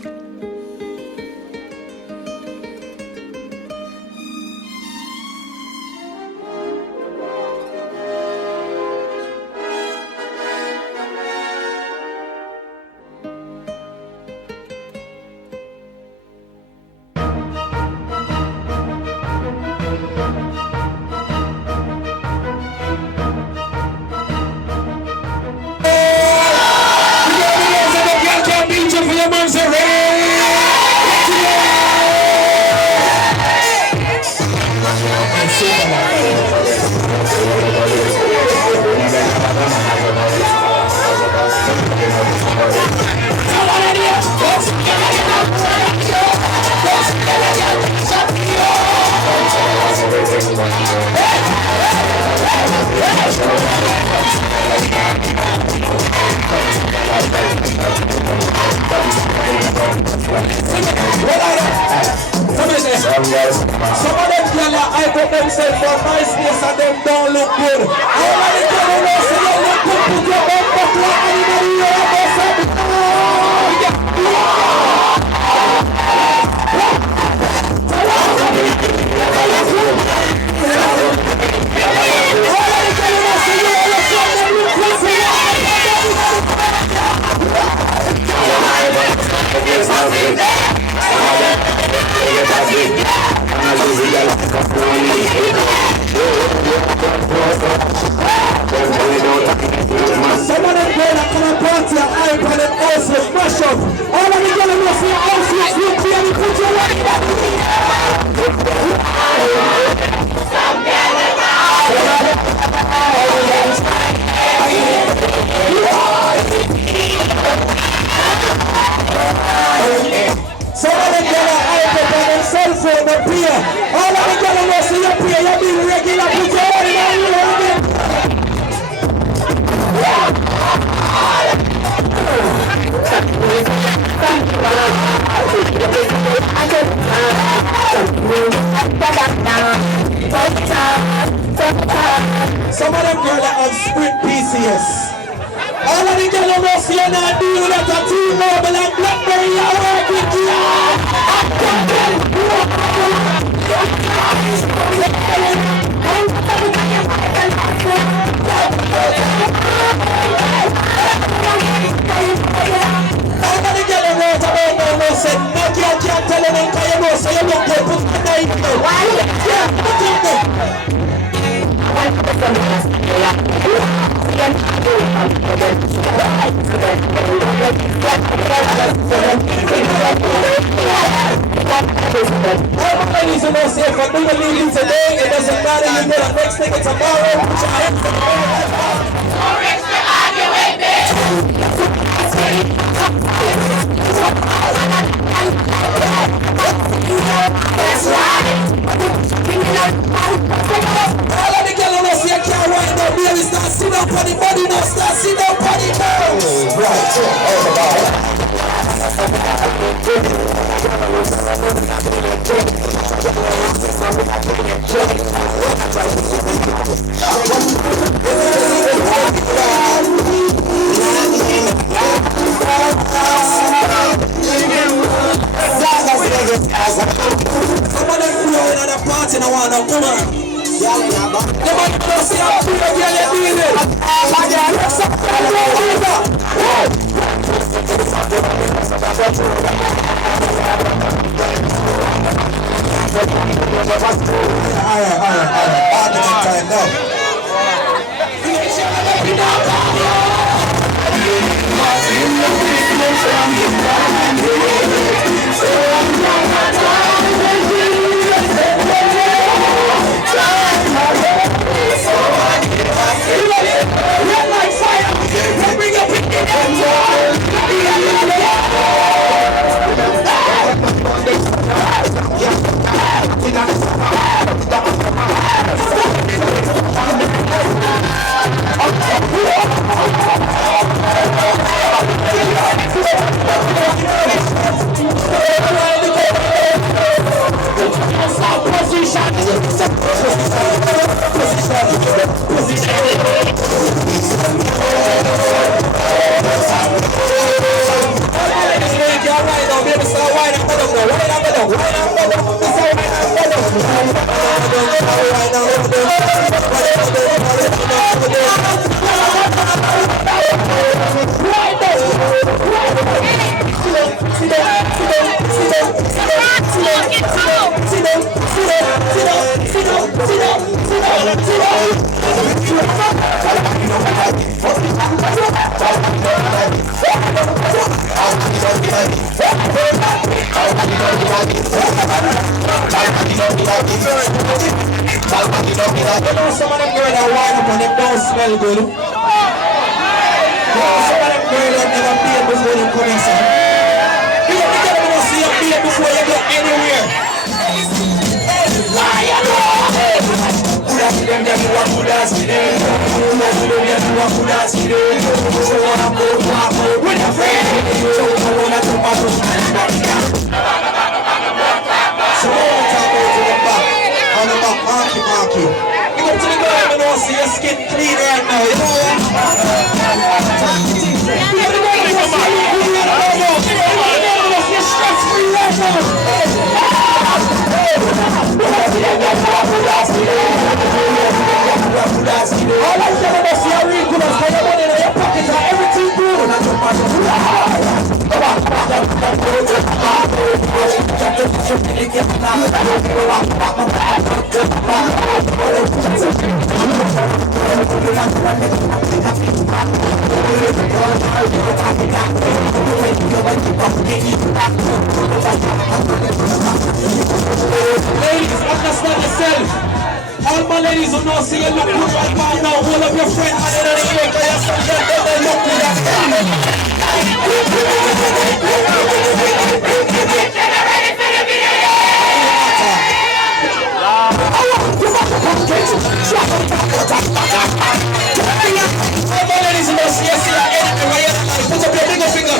Some of them can hype up themselves for niceness and them don't look good. All of the people know say you look good, put your butt back like anybody you ever some of them girls that come and party at iPad and also smash up. All of the girls that see your outfits look clear and put your weight back. Some of them girls that iPad and their cell phone and peer. All of the girls that see your peer, you're being regular, put your weight back. Some of them girls that have Sprint PCS. All of the girls that will see you now deal with a T-Mobile and BlackBerry you work with you. All of the girls that wrote about now will say, Nokia can't tell them because you know, so you don't go put the night in there. Why? Yeah, put it there. Ladies and gentlemen, if I do the leading today, it doesn't matter, you know the next thing is tomorrow. Put your hands all of the girls don't see a car right now, baby, start sitting up on the body now, start sitting up on the nose. Right, all about it. Some of them blowing at a party and I want to come on. The man don't see how to get it easy. Alright. Argument time now. All right, Some of them girls are wind up and them don't smell good. Some of them girls that never bathe before they come inside. You don't need to see a bathe before you go anywhere. Marky. You go to the girl and don't see your skin clean right now, you know what? You're stress-free right now. All I tell you is you're real good as your money in your pocket and everything good. Ladies, understand yourself. All my ladies who know see you look good right now, hold up your friend and then they look for yourself, they look good at all my ladies who know see you put up your middle finger.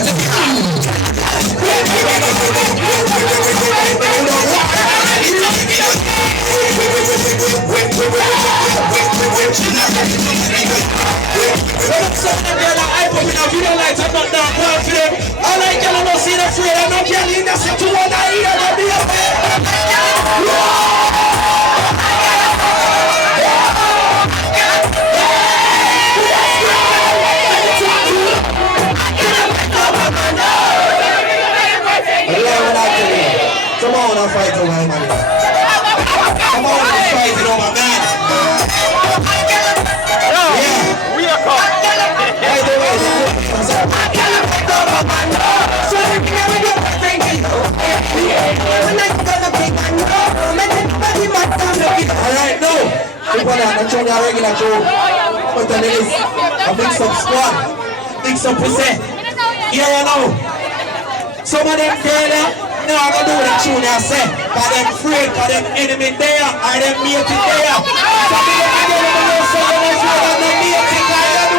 All I can not see the free, I don't care in the city one I hear the beer. Come on, I'll fight over my man. Come on, I'm fighting over man. Yeah. We are caught. By the way, alright, no. People are not showing their regular show. But the ladies, a mix-up squad. Mix-up percent. Here and now. Some of them girls, no, I'm gonna do what the tune I say. But them afraid, but them enemy there, or them mate there. Some of them girls, I'm gonna say, I'm afraid of them mate there.